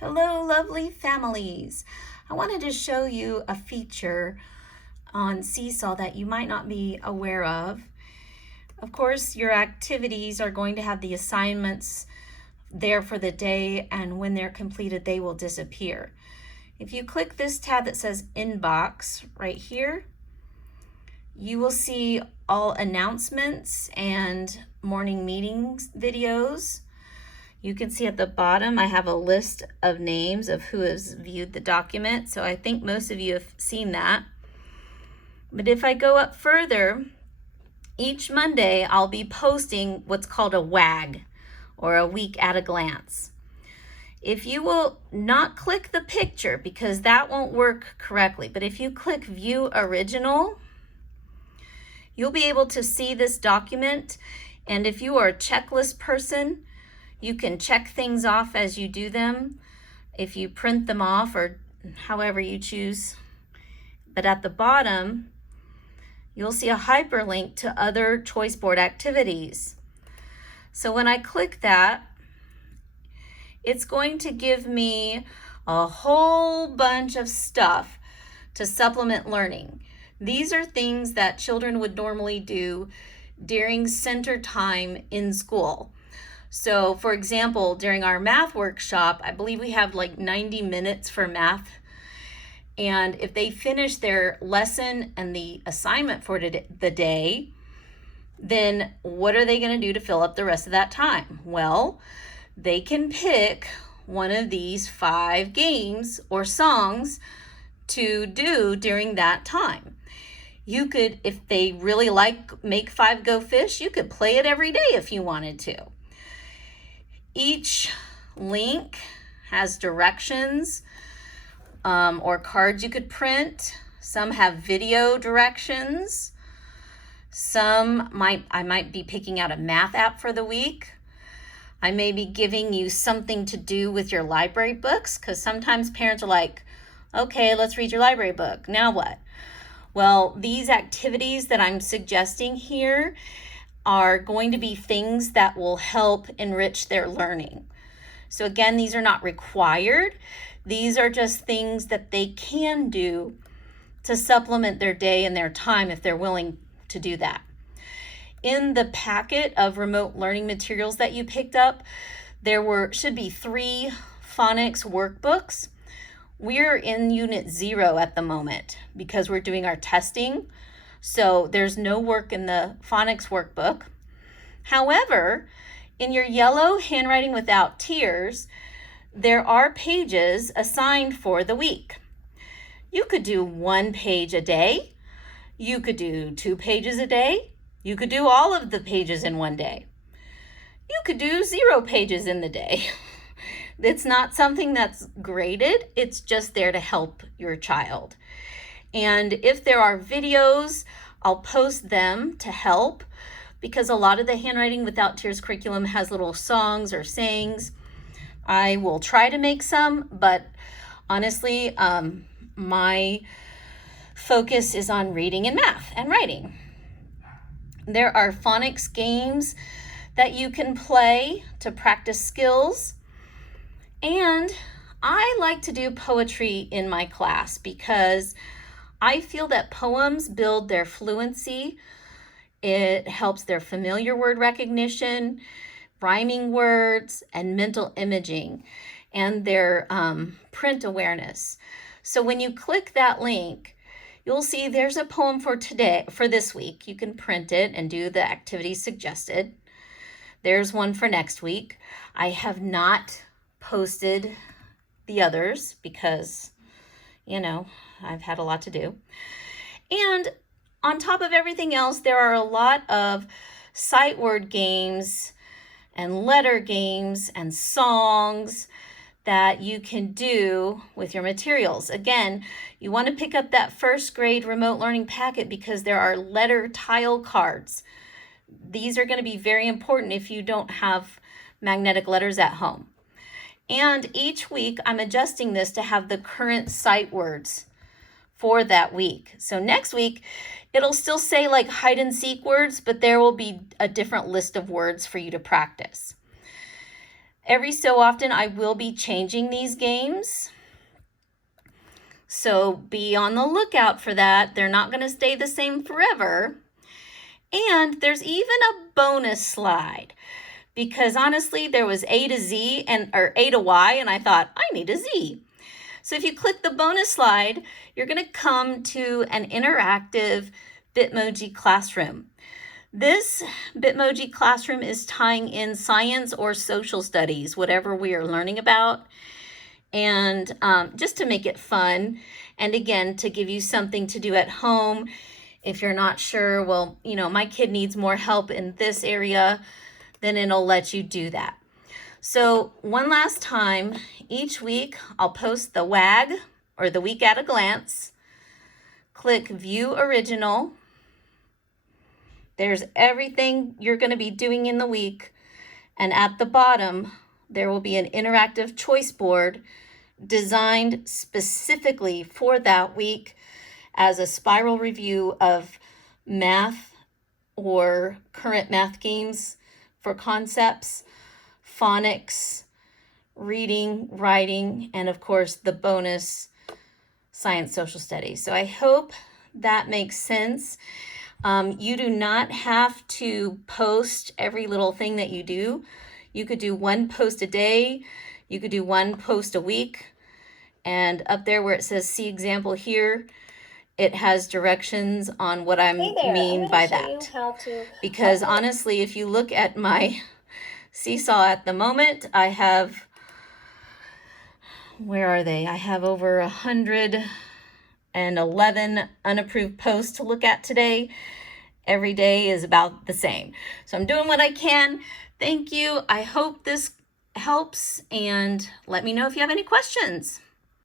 Hello, lovely families. I wanted to show you a feature on Seesaw that you might not be aware of. Of course, your activities are going to have the assignments there for the day, and when they're completed, they will disappear. If you click this tab that says Inbox right here, you will see all announcements and morning meetings videos. You can see at the bottom, I have a list of names of who has viewed the document. So I think most of you have seen that. But if I go up further, each Monday I'll be posting what's called a WAG, or a week at a glance. If you will not click the picture, because that won't work correctly, but if you click View Original, you'll be able to see this document. And if you are a checklist person, you can check things off as you do them, if you print them off or however you choose. But at the bottom, you'll see a hyperlink to other choice board activities. So when I click that, it's going to give me a whole bunch of stuff to supplement learning. These are things that children would normally do during center time in school. So for example, during our math workshop, I believe we have like 90 minutes for math. And if they finish their lesson and the assignment for the day, then what are they going to do to fill up the rest of that time? Well, they can pick one of these 5 games or songs to do during that time. You could, if they really like Make 5 Go Fish, you could play it every day if you wanted to. Each link has directions or cards you could print. Some have video directions. I might be picking out a math app for the week. I may be giving you something to do with your library books, because sometimes parents are like, okay, let's read your library book. Now what? Well, these activities that I'm suggesting here are going to be things that will help enrich their learning. So again, these are not required. These are just things that they can do to supplement their day and their time if they're willing to do that. In the packet of remote learning materials that you picked up, there should be 3 phonics workbooks. We're in Unit 0 at the moment because we're doing our testing. So there's no work in the phonics workbook. However, in your yellow Handwriting Without Tears, there are pages assigned for the week. You could do 1 page a day. You could do 2 pages a day. You could do all of the pages in one day. You could do 0 pages in the day. It's not something that's graded. It's just there to help your child. And if there are videos, I'll post them to help, because a lot of the Handwriting Without Tears curriculum has little songs or sayings. I will try to make some, but honestly, my focus is on reading and math and writing. There are phonics games that you can play to practice skills. And I like to do poetry in my class because I feel that poems build their fluency. It helps their familiar word recognition, rhyming words, and mental imaging, and their print awareness. So when you click that link, you'll see there's a poem for this week. You can print it and do the activities suggested. There's one for next week. I have not posted the others because, I've had a lot to do. And on top of everything else, there are a lot of sight word games and letter games and songs that you can do with your materials. Again, you want to pick up that first grade remote learning packet because there are letter tile cards. These are going to be very important if you don't have magnetic letters at home. And each week I'm adjusting this to have the current sight words for that week. So next week, it'll still say like hide and seek words, but there will be a different list of words for you to practice. Every so often, I will be changing these games. So be on the lookout for that. They're not going to stay the same forever. And there's even a bonus slide, because honestly, there was A to Z or A to Y, and I thought, I need a Z. So if you click the bonus slide, you're going to come to an interactive Bitmoji classroom. This Bitmoji classroom is tying in science or social studies, whatever we are learning about, and just to make it fun, and again, to give you something to do at home. If you're not sure, well, my kid needs more help in this area, then it'll let you do that. So one last time, each week I'll post the WAG, or the Week at a Glance. Click View Original. There's everything you're going to be doing in the week. And at the bottom, there will be an interactive choice board designed specifically for that week as a spiral review of math or current math games for concepts, phonics, reading, writing, and of course the bonus science social studies. So I hope that makes sense. You do not have to post every little thing that you do. You could do one post a day. You could do one post a week. And up there where it says see example here, it has directions on what I mean by that. Because honestly, if you look at my Seesaw at the moment, I have, where are they? I have over 111 unapproved posts to look at today. Every day is about the same. So I'm doing what I can. Thank you. I hope this helps, and let me know if you have any questions.